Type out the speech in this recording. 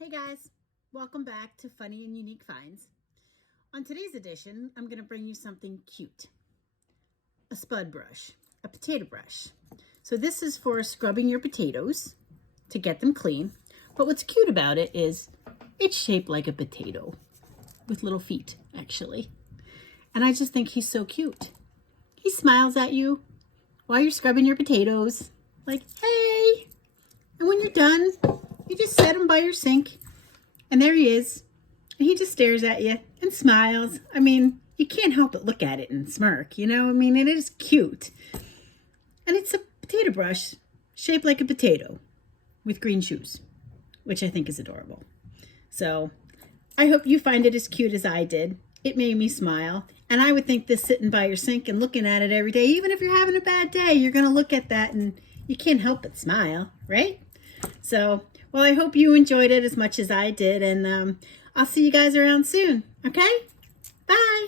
Hey guys, welcome back to Funny and Unique Finds. On today's edition, I'm going to bring you something cute. A spud brush, a potato brush. So this is for scrubbing your potatoes to get them clean. But what's cute about it is it's shaped like a potato with little feet, actually. And I just think he's so cute. He smiles at you while you're scrubbing your potatoes, like, hey! And when you're done, you just set him by your sink, and there he is. And he just stares at you and smiles. I mean, you can't help but look at it and smirk, you know? I mean, it is cute. And it's a potato brush shaped like a potato with green shoes, which I think is adorable. So I hope you find it as cute as I did. It made me smile. And I would think this sitting by your sink and looking at it every day, even if you're having a bad day, you're going to look at that and you can't help but smile, right? So, well, I hope you enjoyed it as much as I did, and I'll see you guys around soon, okay? Bye!